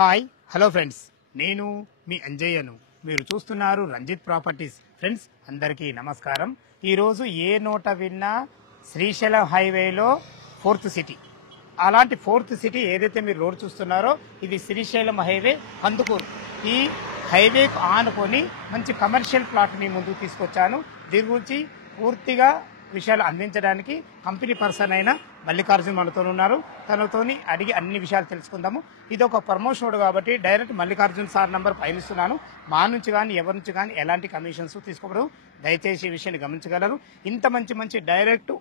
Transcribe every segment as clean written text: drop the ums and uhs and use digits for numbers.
Hi hello friends, నేను మీ అంజయ్యను. మీరు చూస్తున్నారు రంజిత్ ప్రాపర్టీస్. ఫ్రెండ్స్ అందరికీ నమస్కారం. ఈరోజు ఏ నోట విన్నా శ్రీశైలం హైవేలో ఫోర్త్ సిటీ. అలాంటి ఫోర్త్ సిటీ ఏదైతే మీరు రోడ్ చూస్తున్నారో ఇది శ్రీశైలం హైవే కందుకూరు. ఈ హైవేకు ఆనుకొని మంచి కమర్షియల్ ప్లాట్ మీ ముందుకు తీసుకొచ్చాను. దీని గురించి పూర్తిగా విషయాలు అందించడానికి కంపెనీ పర్సన్ అయిన మల్లికార్జున్ మనతో ఉన్నారు. తనతోని అడిగి అన్ని విషయాలు తెలుసుకుందాము. ఇది ఒక ప్రమోషన్ కాబట్టి డైరెక్ట్ మల్లికార్జున్ సార్ నంబర్ పయనిస్తున్నాను. మా నుంచి కానీ ఎవరి నుంచి కానీ ఎలాంటి కమిషన్స్ తీసుకోకూడదు. దయచేసి ఈ విషయాన్ని గమనించగలరు. ఇంత మంచి మంచి డైరెక్ట్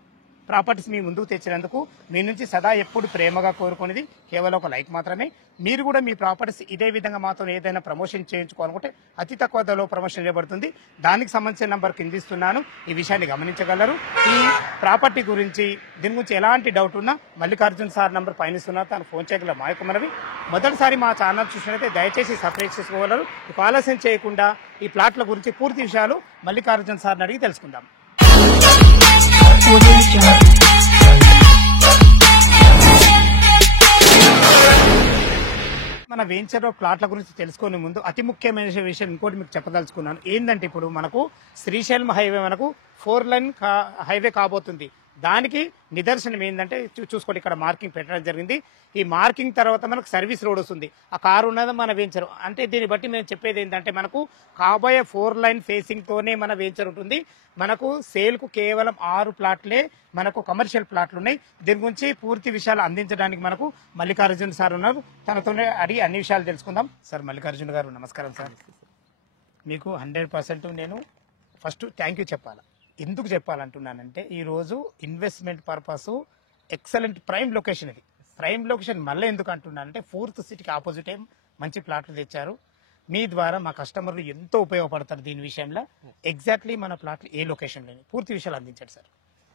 ప్రాపర్టీస్ మీ ముందుకు తెచ్చినందుకు మీ నుంచి సదా ఎప్పుడు ప్రేమగా కోరుకునేది కేవలం ఒక లైక్ మాత్రమే. మీరు కూడా మీ ప్రాపర్టీస్ ఇదే విధంగా మాతో ఏదైనా ప్రమోషన్ చేయించుకోవాలనుకుంటే అతి తక్కువ ధరలో ప్రమోషన్ చేయబడుతుంది. దానికి సంబంధించిన నంబర్ కింద ఇస్తున్నాను. ఈ విషయాన్ని గమనించగలరు. ఈ ప్రాపర్టీ గురించి దీని గురించి ఎలాంటి డౌట్ ఉన్నా మల్లికార్జున్ సార్ నంబర్ పయనిస్తున్నారు. తను ఫోన్ చేయగల మాయకుమనవి. మొదటిసారి మా ఛానల్ చూసినట్లయితే దయచేసి సబ్స్క్రైబ్ చేసుకోగలరు. ఇక ఆలస్యం చేయకుండా ఈ ప్లాట్ల గురించి పూర్తి విషయాలు మల్లికార్జున్ సార్ని అడిగి తెలుసుకుందాం. మన వెంచర్ ప్లాట్ల గురించి తెలుసుకునే ముందు అతి ముఖ్యమైన విషయం ఇంకోటి మీకు చెప్పదలుచుకున్నాను. ఏంటంటే ఇప్పుడు మనకు శ్రీశైలం హైవే మనకు 4 లైన్ హైవే కాబోతుంది. దానికి నిదర్శనం ఏంటంటే చూసుకోండి, ఇక్కడ మార్కింగ్ పెట్టడం జరిగింది. ఈ మార్కింగ్ తర్వాత మనకు సర్వీస్ రోడ్ వస్తుంది. ఆ కారు ఉన్నది మన వెంచర్. అంటే దీన్ని బట్టి మేము చెప్పేది ఏంటంటే మనకు కాబోయే 4 లైన్ ఫేసింగ్ తోనే మన వెంచర్ ఉంటుంది. మనకు సేల్ కు కేవలం 6 ప్లాట్లే మనకు కమర్షియల్ ప్లాట్లు ఉన్నాయి. దీని గురించి పూర్తి విషయాలు అందించడానికి మనకు మల్లికార్జున్ సార్ ఉన్నారు. తనతోనే అడిగి అన్ని విషయాలు తెలుసుకుందాం. సార్ మల్లికార్జున్ గారు నమస్కారం సార్. మీకు 100% నేను ఫస్ట్ థ్యాంక్ యూ చెప్పాలి. ఎందుకు చెప్పాలంటున్నానంటే ఈరోజు investment purpose excellent prime location. ఇది ప్రైమ్ లొకేషన్ మళ్ళీ ఎందుకు అంటున్నానంటే ఫోర్త్ సిటీకి ఆపోజిట్ మంచి ప్లాట్లు తెచ్చారు. మీ ద్వారా మా కస్టమర్లు ఎంతో ఉపయోగపడతారు. దీని విషయంలో ఎగ్జాక్ట్లీ మన ప్లాట్లు ఏ లొకేషన్లో పూర్తి విషయాలు అందించండి sir.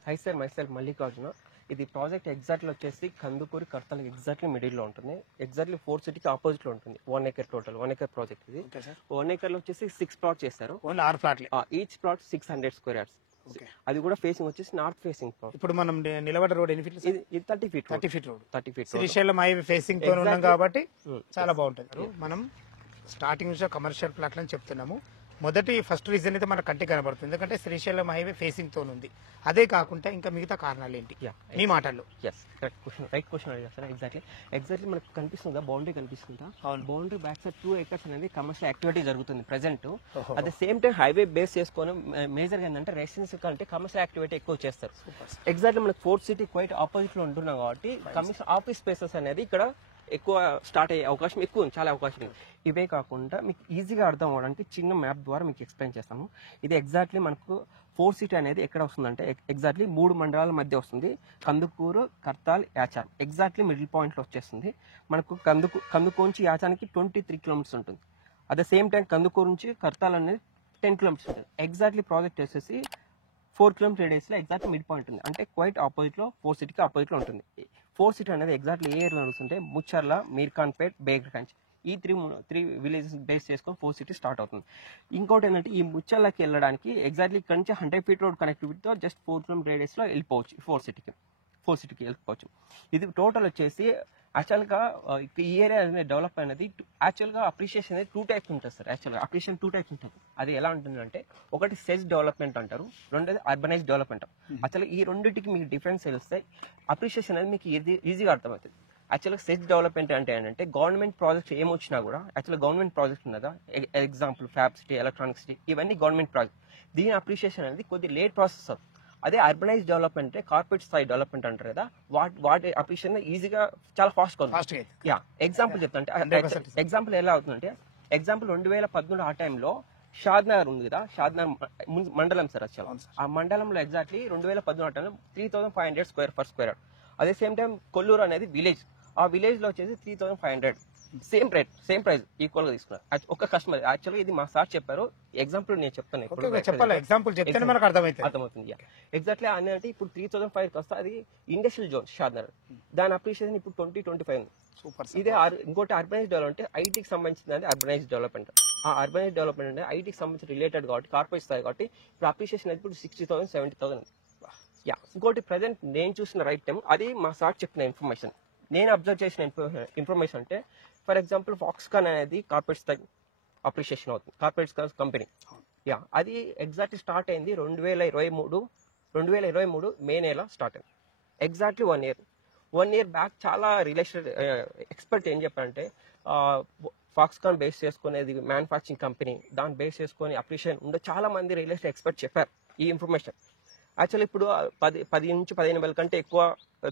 High sir, my self Mallikarjuna. ఇది ప్రాజెక్ట్ ఎగ్జాక్ట్లీ వచ్చేసి కందుకూరి కర్తల్ ఎగ్జాక్ట్లీ మిడిల్ లో ఉంటుంది. ఎగ్జాక్ట్లీ 4 సిటీకి ఆపోజిట్ లో ఉంటుంది. 1 acre టోటల్ 1 acre ప్రాజెక్ట్. ఇది 1 acre లో వచ్చేసి 6 ప్లాట్ చేస్తారు. 6 ప్లాట్లు. Each plot 600 square yards. అది కూడా ఫేసింగ్ వచ్చేసి నార్త్ ఫేసింగ్ ప్లాట్. ఇప్పుడు మనం నిలబడ్డ రోడ్ ఎన్ని ఫీట్? ఇది 30 feet. 30 feet road. 30 feet. Srisailam highway facing తో ఉన్నాం కాబట్టి చాలా బాగుంటుంది. మనం స్టార్టింగ్ నుంచి కమర్షియల్ ప్లాట్లు అని చెప్తున్నాము. ఫస్ట్ రీజన్ అయితే మన కంటికి కనబడుతుంది, ఎందుకంటే శ్రీశైలం హైవే ఫేసింగ్ తో ఉంది. అదే కాకుండా ఇంకా మిగతా కారణాలు ఏంటి మీ మాటల్లో? రైట్ క్వశ్చన్ అడిగారు సార్. ఎగ్జాక్ట్లీ మనకు కనిపిస్తుందా, బౌండరీ కనిపిస్తుందా? బౌండరీ బ్యాక్ సైడ్ 2 acres అనేది కమర్షియల్ యాక్టివిటీ జరుగుతుంది present. At the same time highway base చేసుకొని మేజర్ గా ఏంటంటే రెసిడెన్సీ కంటే కమర్షియల్ యాక్టివిటీ ఎక్కువ చేస్తారు. ఎగ్జాక్ట్లీ మనకు 4th సిటీ క్వైట్ ఆపోజిట్ లో ఉంటున్నాం కాబట్టి కమర్షియల్ ఆఫీస్ స్పేసెస్ అనేది ఇక్కడ ఎక్కువ స్టార్ట్ అయ్యే అవకాశం ఎక్కువ ఉంది, చాలా అవకాశం ఉంది. ఇవే కాకుండా మీకు ఈజీగా అర్థం అవ్వడానికి చిన్న మ్యాప్ ద్వారా మీకు ఎక్స్ప్లెయిన్ చేస్తాము. ఇది ఎగ్జాక్ట్లీ మనకు 4th సిటీ అనేది ఎక్కడ వస్తుందంటే ఎగ్జాక్ట్లీ 3 మండలాల మధ్య వస్తుంది. Kandukur, Kadthal, Yacharam exactly middle point లో వచ్చేస్తుంది. మనకు కందుకూరు నుంచి యాచానికి 23 kilometers ఉంటుంది. At the same time Kandukur నుంచి కర్తాల్ అనేది 10 kilometers ఉంటుంది. ఎగ్జాక్ట్లీ ప్రాజెక్ట్ వచ్చేసి 4 km రేడియస్ లో ఎగ్జాక్ట్ మిడ్ పాయింట్ ఉంది. అంటే క్వైట్ ఆపోజిట్ లో 4th సిటీకి ఆపోజిట్ లో ఉంటుంది. 4th సిటీ అనేది ఎగ్జాక్ట్లీ ఏ ఏరియా నడుస్తుంటే ముచ్చర్ల, మీర్ఖాన్పేట్, బేగర్గంజ్ ఈ 3 విలేజెస్ బేస్ చేసుకొని 4th సిటీ స్టార్ట్ అవుతుంది. ఇంకోటి ఏంటంటే ఈ ముచ్చర్లకి వెళ్ళడానికి ఎగ్జాక్ట్లీ ఇక్కడ నుంచి 100 feet రోడ్ కనెక్టివిటీతో జస్ట్ 4 km రేడియస్ లో వెళ్ళిపోవచ్చు. 4th సిటీకి వెళ్ళిపోవచ్చు. ఇది టోటల్ వచ్చేసి యాక్చువల్ గా ఈ ఏరియా డెవలప్ అనేది యాక్చువల్ గా అప్రిషియేషన్ అనేది 2 types ఉంటుంది సార్. యాక్చువల్ గా అప్రిషియేషన్ 2 types ఉంటుంది. అది ఎలా ఉంటుందంటే ఒకటి సెజ్ డెవలప్మెంట్ అంటారు, రెండోది అర్బనైజ్ డెవలప్మెంట్. యాక్చువల్గా ఈ రెండింటికి మీకు డిఫరెన్స్ తెలిస్తే అప్రిషియేషన్ అనేది మీకు ఈజీగా అర్థమవుతుంది. యాక్చువల్గా సెజ్ డెవలప్మెంట్ అంటే ఏంటంటే గవర్నమెంట్ ప్రాజెక్ట్స్ ఏమొచ్చినా కూడా యాక్చువల్గా గవర్నమెంట్ ప్రాజెక్ట్ ఉన్నదా, example fab city, electronic city, ఇవన్నీ గవర్నమెంట్ ప్రాజెక్ట్. దీని అప్రిషియేషన్ అనేది కొద్ది లేట్ ప్రాసెస్ అవుతుంది. అదే అర్బనైజ్ డెవలప్మెంట్ కార్పొరేట్ స్థాయి డెవలప్మెంట్ అంటారు కదా, వాటి అప్రిషియేషన్ ఈజీగా చాలా ఫాస్ట్ అవుతుంది. ఎగ్జాంపుల్ చెప్తాంటే ఎగ్జాంపుల్ ఎలా అవుతుందంటే ఎగ్జాంపుల్ 2013 ఆ టైంలో షాద్నగర్ ఉంది కదా, షాద్నగర్ మండలం సార్. యాక్చువల్ ఆ మండలంలో ఎగ్జాక్ట్లీ 2013 ఆ టైంలో 3500 square yard. అదే సేమ్ టైం కొల్లూరు అనేది విలేజ్. ఆ విలేజ్ లో వచ్చేసి 3500 సేమ్ ప్రైస్ ఈక్వల్ గా తీసుకున్నారు ఒక కస్టమర్. యాక్చువల్గా ఇది మా సార్ చెప్పారు. ఎగ్జాంపుల్ నేను చెప్తాను, అర్థమవుతుంది. ఎగ్జాక్ట్లీ అంటే ఇప్పుడు 3005 వస్తే అది ఇండస్ట్రియల్ జోన్ షాద్నగర్. దాని అప్రిషియేషన్ ఇప్పుడు 2025 ఉంది. ఇదే ఇంకోటి అర్బనైజ్ డెవలప్మెంట్, ఐటీకి సంబంధించింది అర్బనైజ్ డెవలప్మెంట్. ఆ అర్బనైజ్ డెవలప్మెంట్ అంటే ఐటీకి సంబంధించి రిలేటెడ్ కాబట్టి కార్పొరేట్ స్థాయి కాబట్టి ఇప్పుడు అప్రిషియేషన్ అయితే ఇప్పుడు 60,000 70,000. ఇంకోటి ప్రెసెంట్ నేను చూసిన రైట్ టైం అది మా సార్ చెప్పిన ఇన్ఫర్మేషన్. నేను అబ్జర్వ్ చేసిన ఇన్ఫర్మేషన్ అంటే ఫర్ ఎగ్జాంపుల్ ఫాక్స్కాన్ అనేది కార్పొరేట్ స్థాయి అప్రిషియేషన్ అవుతుంది, కార్పొరేట్ కంపెనీ. యా, అది ఎగ్జాక్ట్లీ స్టార్ట్ అయింది 2023 మే నెల స్టార్ట్ అయింది. ఎగ్జాక్ట్లీ 1 ఇయర్ బ్యాక్ చాలా రిలేషన్ ఎక్స్పర్ట్ ఏం చెప్పారంటే ఫాక్స్కాన్ బేస్ చేసుకునేది మ్యానుఫ్యాక్చరింగ్ కంపెనీ, దాన్ని బేస్ చేసుకుని అప్రిషియేషన్ ఉండే చాలా మంది రిలేషన్ ఎక్స్పర్ట్ చెప్పారు ఈ ఇన్ఫర్మేషన్. యాక్చువల్లీ ఇప్పుడు 10 నుంచి 15 వేల కంటే ఎక్కువ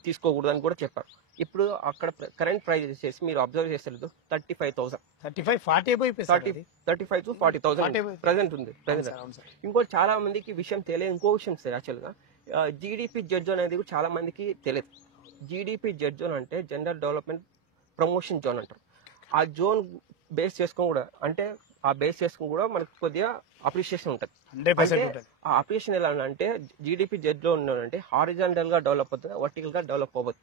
తీసుకోకూడదని కూడా చెప్పారు. ఇప్పుడు అక్కడ కరెంట్ ప్రైస్ వచ్చేసి మీరు అబ్జర్వ్ చేసేది 35,000, 35 to 40,000 ప్రెసెంట్ ఉంది. ఇంకోటి చాలా మందికి విషయం తెలియదు, ఇంకో విషయం సార్ యాక్చువల్గా జీడిపి జెడ్ జోన్ అనేది కూడా చాలా మందికి తెలియదు. జీడిపి జెడ్ జోన్ అంటే జనరల్ డెవలప్మెంట్ ప్రమోషన్ జోన్ అంటారు. ఆ జోన్ బేస్ చేసుకొని కూడా అంటే ఆ బేస్ చేసుకుని కూడా మనకు కొద్దిగా అప్రిషియేషన్ ఉంటుంది. ఆ అప్రిషియేషన్ ఎలా అంటే జీడిపి జెడ్ లో ఉన్నాడంటే హారిజాంటల్ గా డెవలప్ అవుతుంది, వర్టికల్ గా డెవలప్ అవ్వదు.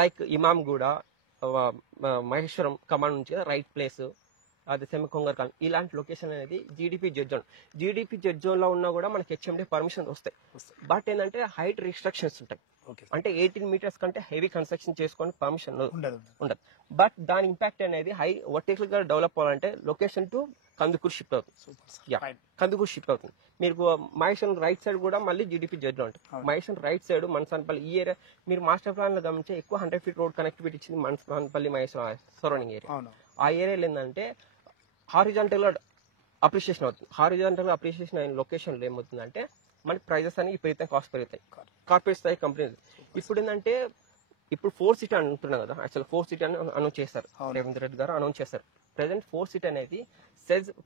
లైక్ ఇమామ్ కూడా మహేశ్వరం కమాండ్ నుంచి రైట్ ప్లేస్, అది సెమికొంగర్ కాలం, ఇలాంటి లొకేషన్ అనేది GDP Z zone. GDP Z zone లో ఉన్నా కూడా మనకి హెచ్ఎండి పర్మిషన్ వస్తాయి. బట్ ఏంటంటే హైట్ రిస్ట్రిక్షన్స్ ఉంటాయి. అంటే 18 మీటర్స్ కంటే హెవీ కన్స్ట్రక్షన్ చేసుకొని పర్మిషన్ ఉండదు. బట్ దాని ఇంపాక్ట్ అనేది హై వర్టికల్ గా డెవలప్ అవ్వాలంటే లొకేషన్ టు కందుకూరు షిఫ్ట్ అవుతుంది. కందుకూరు షిఫ్ట్ అవుతుంది. మీరు మహేశ్వరం రైట్ సైడ్ కూడా మళ్ళీ జీడిపి జెడ్ లో ఉంటుంది. మహేశ్వరం రైట్ సైడ్ మనసానపల్లి ఈ ఏరియా మీరు మాస్టర్ ప్లాన్ లో గమనించే ఎక్కువ 100 feet రోడ్ కనెక్టివిటీ ఇచ్చింది మనసానపల్లి మహేశ్వరం సరౌండింగ్ ఏరియా. ఆ ఏరియాలో ఏంటంటే హారిజాంటల్ గా అప్రిషియేషన్ అవుతుంది. హారిజాంటల్ గా అప్రిషియేషన్ అయిన లొకేషన్ లో ఏమవుతుందంటే మనకి ప్రైజెస్ అనేవి పెరుగుతాయి, కాస్ట్ పెరుగుతాయి. కార్పొరేట్ స్థాయి కంపెనీలు ఇప్పుడు ఏంటంటే ఇప్పుడు 4 City అని ఉంటున్నాం కదా, యాక్చువల్ 4 City అని అనౌన్స్ చేస్తారు, రేవంత్ రెడ్డి గారు అనౌన్స్ చేస్తారు. ప్రెసెంట్ 4 City అనేది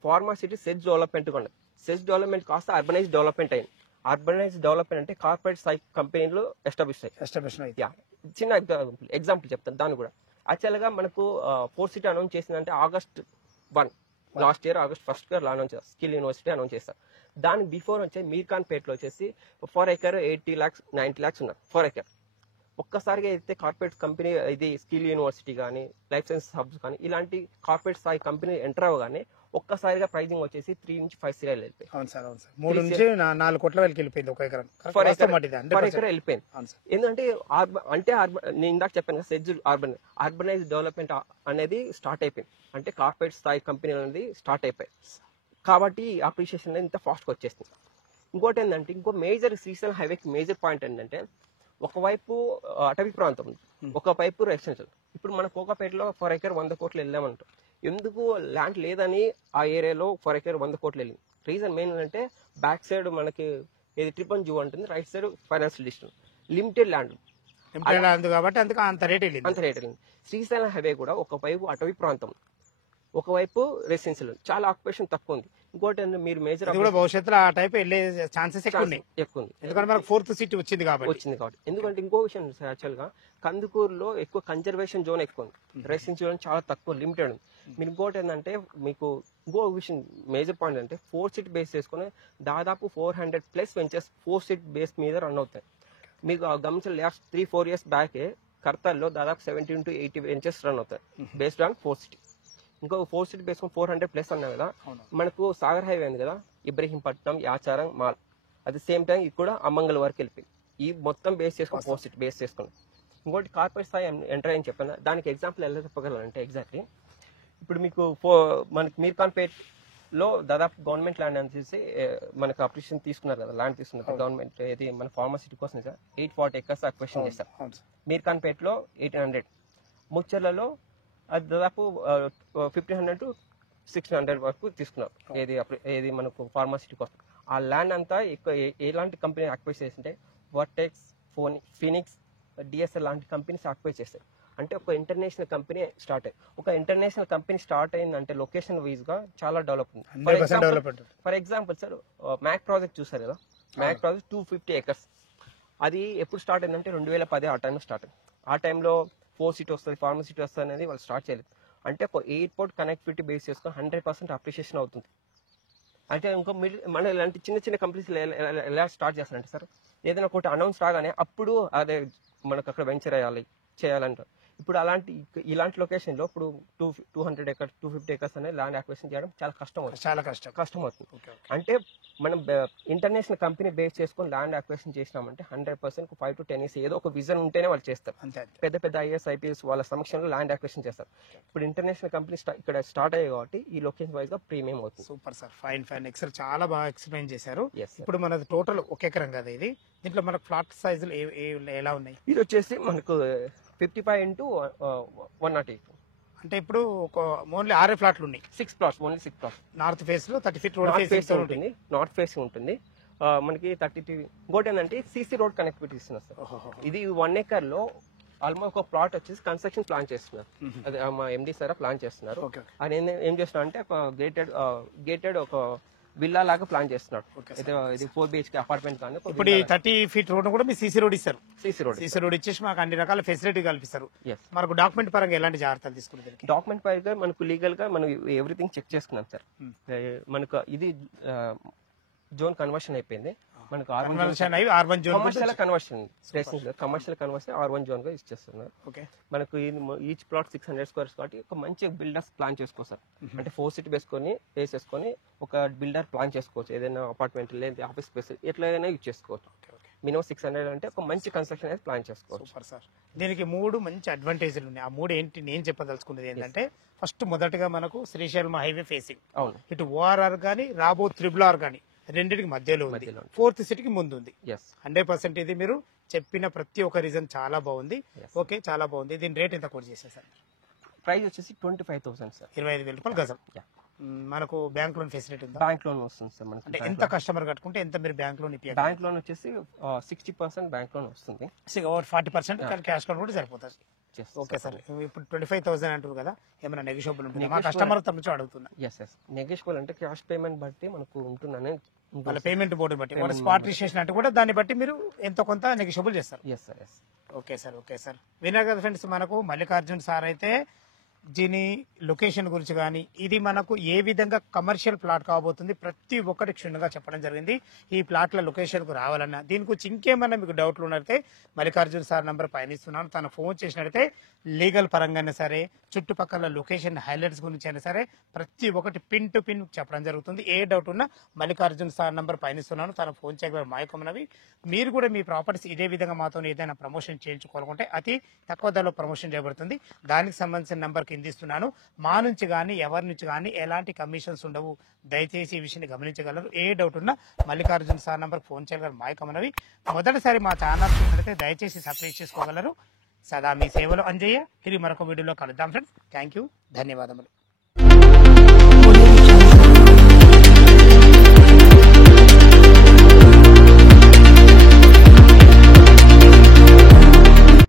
ఫార్మాసిటీ సెజ్ డెవలప్మెంట్ కూడా సెజ్ డెవలప్మెంట్ కాస్త అర్బనైజ్ డెవలప్మెంట్ అయింది. అర్బనైజ్ డెవలప్మెంట్ అంటే కార్పొరేట్ స్థాయి కంపెనీలు ఎస్టాబ్లిష్ అయ్యాయి. చిన్న ఎగ్జాంపుల్ చెప్తాను దాన్ని కూడా. యాక్చువల్ గా మనకు 4 City అనౌన్స్ చేసిందంటే August 1 last year August 1 announce చేస్తారు, స్కిల్ యూనివర్సిటీ అనౌన్స్ చేస్తారు. దానికి బిఫోర్ వచ్చే మీర్ఖాన్ పేటలో వచ్చేసి ఫర్ ఎకర్ 80 lakhs 90 lakhs ఉన్నారు ఫర్ ఎకర్. ఒక్కసారిగా అయితే కార్పొరేట్ కంపెనీ ఇది స్కిల్ యూనివర్సిటీ కానీ లైఫ్ సైన్స్ హబ్స్ కానీ ఇలాంటి కార్పొరేట్ స్థాయి కంపెనీ ఎంటర్ అవ్వగానే ఒక్కసారిగా ప్రైజింగ్ వచ్చేసి 3 నుంచి 5 స్థాయిలు వెళ్ళిపోయి 3 నుంచి 4 కోట్ల వరకు వెళ్ళిపోయింది ఒక ఎకరం ఫర్ ఎకర్ వెళ్ళిపోయింది. ఎందుకంటే నేను ఇందాక చెప్పాను కదా సెజ్ అర్బనైజ్ డెవలప్మెంట్ అనేది స్టార్ట్ అయిపోయింది. అంటే కార్పొరేట్ స్థాయి కంపెనీ అనేది స్టార్ట్ అయిపోయాయి కాబట్టి అప్రిషియేషన్ అనేది ఇంత ఫాస్ట్గా వచ్చేస్తుంది. ఇంకోటి ఏంటంటే ఇంకో మేజర్ శ్రీశైలం హైవేకి మేజర్ పాయింట్ ఏంటంటే ఒకవైపు అటవీ ప్రాంతం ఉంది, ఒకవైపు రెసిడెన్షియల్. ఇప్పుడు మన కోకాపేటలో ఫర్ ఎకర్ 100 కోట్లు వెళ్ళామంటాం. ఎందుకు ల్యాండ్ లేదని ఆ ఏరియాలో ఫర్ ఎకర్ 100 కోట్లు వెళ్ళింది. రీజన్ మెయిన్ ఏంటంటే బ్యాక్ సైడ్ మనకి ఏది ట్రిపన్ జూ ఉంటుంది, right side financial district limited land కాబట్టి అంత రేట్ వెళ్ళింది. శ్రీశైలం హైవే కూడా ఒకవైపు అటవీ ప్రాంతం, ఒకవైపు రెసిడెన్షియల్, చాలా ఆక్యుపేషన్ తక్కువ ఉంది. ఇంకోటి మీరు మేజర్ భవిష్యత్తులో ఆ టైప్ వెళ్ళే ఛాన్సెస్ ఎక్కువ ఉంది, ఎందుకంటే మనకు 4th City వచ్చింది కాబట్టి. ఎందుకంటే ఇంకో విషయం యాక్చువల్ గా కందుకూరులో ఎక్కువ కన్జర్వేషన్ జోన్ ఎక్కువ ఉంది, రెసిడెన్షియల్ జోన్ చాలా తక్కువ లిమిటెడ్ ఉంది. మీరు ఇంకోటి ఏంటంటే మీకు ఇంకో విషయం మేజర్ పాయింట్ అంటే 4 City బేస్ చేసుకుని దాదాపు 400+ వెంచర్స్ 4 City బేస్ మీద రన్ అవుతాయి. మీకు గమనించిన లాస్ట్ 3-4 years బ్యాకే కర్తాల్లో దాదాపు 70 to 80 వెంచర్స్ రన్ అవుతాయి బేస్డ్ ఆన్ 4 City. ఇంకో 4 City బేసుకొని 400+ అన్నా కదా. మనకు సాగర్ హైవే ఉంది కదా, ఇబ్రహీంపట్నం, యాచారం, మాల్, అది సేమ్ టైం ఇక్కడ అమ్మంగల్ వరకు వెళ్ళిపోయింది. ఈ మొత్తం బేస్ చేసుకుని 4 City బేస్ చేసుకుని. ఇంకోటి కార్పొరేట్ స్థాయి ఎంటర్ అని చెప్పాను. దానికి ఎగ్జాంపుల్ ఎలా చెప్పగలంటే ఎగ్జాక్ట్లీ ఇప్పుడు మీకు మనకి మీర్ఖాన్పేట్లో దాదాపు గవర్నమెంట్ ల్యాండ్ అనేసి మనకు అప్రిషియేషన్ తీసుకున్నారు కదా, ల్యాండ్ తీసుకున్నారు గవర్నమెంట్. ఏది మన ఫార్మాసిటీ కోసం 840 acres అక్విజిషన్ చేస్తారు. మీర్ఖాన్పేట్లో 1800, ముచ్చర్లలో అది దాదాపు 1500 to 600 వరకు తీసుకున్నారు. ఏది మనకు ఫార్మాసిటీ కోసం. ఆ ల్యాండ్ అంతా ఎలాంటి కంపెనీ అక్వైర్ చేస్తుంటే వర్టెక్స్, ఫినిక్స్, డిఎస్ఎల్ లాంటి కంపెనీస్ అక్వైర్ చేస్తాయి. అంటే ఒక ఇంటర్నేషనల్ కంపెనీ స్టార్ట్ అయ్యి ఒక ఇంటర్నేషనల్ కంపెనీ స్టార్ట్ అయిందంటే లొకేషన్ వైజ్ గా చాలా డెవలప్ ఉంది. For example sir Mac project చూసారు కదా, మ్యాక్ ప్రాజెక్ట్ 250 acres. అది ఎప్పుడు స్టార్ట్ అయిందంటే 2010 ఆ టైంలో స్టార్ట్ అయింది. ఆ టైంలో 4 City వస్తుంది, ఫార్మసిటీ వస్తుంది అనేది వాళ్ళు స్టార్ట్ చేయలేదు. అంటే ఒక ఎయిర్పోర్ట్ కనెక్టివిటీ బేస్ చేసుకుని 100% అప్రిషియేషన్ అవుతుంది. అంటే ఇంకో మన ఇలాంటి చిన్న చిన్న కంపెనీస్ ఎలా స్టార్ట్ చేస్తారంటే సార్ ఏదైనా ఒకటి అనౌన్స్ రాగానే అప్పుడు అదే మనకు అక్కడ వెంచర్ చేయాలంటారు. ఇప్పుడు ఇలాంటి లొకేషన్ లో ఇప్పుడు 200 ఎకర్స్ 250 ఎకర్స్ అనేది ల్యాండ్ అక్విజిషన్ చేయడం చాలా కష్టం అవుతుంది. చాలా కష్టం అవుతుంది. అంటే మనం ఇంటర్నేషనల్ కంపెనీ బేస్ చేసుకొని ల్యాండ్ అక్విజిషన్ చేసినామంటే 100% 5 to 10 years ఏదో ఒక విజన్ ఉంటేనే వాళ్ళు చేస్తారు. పెద్ద ఐఏఎస్ ఐపీఎస్ వాళ్ళ సమక్షంలో ల్యాండ్ అక్విజిషన్ చేస్తారు. ఇప్పుడు ఇంటర్నేషనల్ కంపెనీ ఇక్కడ స్టార్ట్ అయ్యాయి కాబట్టి ఈ లొకేషన్ వైజ్ గా ప్రీమియం అవుతుంది. సూపర్ సార్, ఫైన్ ఎక్సర్ చాలా బాగా ఎక్స్ప్లెయిన్ చేశారు. ఇప్పుడు మనది టోటల్ ఒక ఎకరం కదా ఇది, దీంట్లో మనకు ఫ్లాట్ సైజులు ఎలా ఉన్నాయి? ఇది వచ్చేసి మనకు 55 into 108. అంటే ఇప్పుడు ఓన్లీ 6 ఫ్లాట్లు ఉన్నాయి. 6 plots, only 6 plots. North face లో 30 feet రోడ్ ఫేస్ ఉంటుంది. నార్త్ ఫేసింగ్ ఉంటుంది. మనకి 30 ఇంకోటి ఏంటంటే సీసీ రోడ్ కనెక్టివిటీ ఇస్తున్నారు సార్. ఇది 1 acre లో ఆల్మోస్ట్ ఒక ప్లాట్ వచ్చేసి కన్స్ట్రక్షన్ ప్లాన్ చేస్తున్నారు. అది మా ఎండి సార్ ప్లాన్ చేస్తున్నారు. ఆయన ఏం చేస్తున్నారు అంటే ఒక గేటెడ్ ఒక విల్లా లాగా ప్లాన్ చేస్తున్నాడు. ఇది 4 BHK అపార్ట్మెంట్ కానీ ఇప్పుడు 30 feet రోడ్ కూడా మీరు సీసీ రోడ్ ఇస్తారు. సీసీ రోడ్ ఇచ్చేసి మాకు అన్ని రకాల ఫెసిలిటీ కల్పిస్తారు. మనకు డాక్యుమెంట్ పరంగా ఎలాంటి జాగ్రత్తలు తీసుకుంటారు? డాక్యుమెంట్ పరంగా మనకు లీగల్ గా మనం ఎవ్రీథింగ్ చెక్ చేసుకున్నాం సార్. మనకు ఇది జోన్ కన్వర్షన్ అయిపోయింది. మనకు R1 zone commercial conversion R1 zone గా ఇచ్చేస్తున్నారు. మనకు ఈచ్ ప్లాట్ 600 squares కాబట్టి ఒక మంచి బిల్డర్స్ ప్లాన్ చేసుకోవచ్చు. అంటే 4 seat వేసేసుకొని ఒక బిల్డర్ ప్లాన్ చేసుకోవచ్చు. ఏదైనా అపార్ట్మెంట్ లేదా ఆఫీస్ స్పేస్ ఎట్లయినా యూజ్ చేసుకోవచ్చు. మినిమం 600 అంటే ఒక మంచి కన్స్ట్రక్షన్ అయితే ప్లాన్ చేసుకోవచ్చు. సూపర్ సార్, దీనికి 3 మంచి అడ్వాంటేజ్లు ఉన్నాయి. ఆ 3 ఏంటి నేను చెప్పదలుచుకున్నది ఏంటంటే, ఫస్ట్ మొదటగా మనకు శ్రీశైలం హైవే ఫేసింగ్, ఇటు ORR గానీ రాబో RRR గానీ రెండింటికి మధ్యలో ఉంది. 4th city కి ముందు ఉంది. 100% ఇది మీరు చెప్పిన ప్రతి ఒక్క రీజన్ చాలా బాగుంది. ఓకే, చాలా బాగుంది. దీని రేట్ ఎంత కోట్ చేశారు సార్? ప్రైస్ వచ్చేసి 25,000 సార్. 25,000 రూపాయలు గజం. మనకు బ్యాంక్ లోన్ ఫెసిలిటీ ఉందా? బ్యాంక్ లోన్ వస్తుంది సార్. మనకి అంటే ఎంత కస్టమర్ కట్టుకుంటే ఎంత మీరు బ్యాంక్ లోన్ ఇప్పించాలి? బ్యాంక్ లోన్ వచ్చేసి 60% బ్యాంక్ లోన్ వస్తుంది. 40% కానీ క్యాష్ లోన్ కూడా సరిపోతుంది. ఓకే సార్, ఇప్పుడు 25,000 అంటారు కదా, ఏమైనా నెగోషియబుల్ ఉంటుంది? మా కస్టమర్ తరచు అడుగుతున్నా. నెగోషియబుల్ అంటే క్యాష్ పేమెంట్ బట్టి మనకు ఉంటుందని, వాళ్ళ పేమెంట్ బోర్డు బట్టి, వాళ్ళ స్పాట్ రిజిస్ట్రేషన్ అంటే కూడా దాన్ని బట్టి మీరు ఎంతో కొంత నెగోషియబుల్ చేస్తారు. ఓకే సార్, విన్నారు కదా ఫ్రెండ్స్, మనకు మల్లికార్జున్ సార్ అయితే దీని లొకేషన్ గురించి కానీ ఇది మనకు ఏ విధంగా కమర్షియల్ ప్లాట్ కాబోతుంది ప్రతి ఒక్కటి క్షుణ్ణంగా చెప్పడం జరిగింది. ఈ ప్లాట్ల లొకేషన్కు రావాలన్నా దీని గురించి ఇంకేమన్నా మీకు డౌట్లు ఉన్నట్లయితే మల్లికార్జున్ సార్ నంబర్ పైన ఇస్తున్నాను. తను ఫోన్ చేసినట్లయితే లీగల్ పరంగానే సరే, చుట్టుపక్కల లొకేషన్ హైలైట్స్ గురించి అయినా సరే ప్రతి ఒక్కటి పిన్ టు పిన్ చెప్పడం జరుగుతుంది. ఏ డౌట్ ఉన్నా మల్లికార్జున్ సార్ నంబర్ పైన ఇస్తున్నాను, తను ఫోన్ చేయగలరు. మాయకమనవి మీరు కూడా మీ ప్రాపర్టీస్ ఇదే విధంగా మాతో ఏదైనా ప్రమోషన్ చేయించుకోవాలనుకుంటే అతి తక్కువ ధరలో ప్రమోషన్ చేయబడుతుంది. దానికి సంబంధించిన నంబర్ ఇస్తున్నాను. మా నుంచి కానీ ఎవరి నుంచి కానీ ఎలాంటి కమిషన్స్ ఉండవు. దయచేసి ఈ విషయాన్ని గమనించగలరు. ఏ డౌట్ ఉన్నా మల్లికార్జున్ సార్ నంబర్ ఫోన్ చేయగలరు. మాయకమనవి మొదటిసారి మా ఛానల్ చూసినట్లయితే దయచేసి సబ్స్క్రైబ్ చేసుకోగలరు. సదా మీ సేవలో అంజయ్య. తిరిగి మరొక వీడియోలో కలుద్దాం ఫ్రెండ్స్. థ్యాంక్ యూ, ధన్యవాదములు.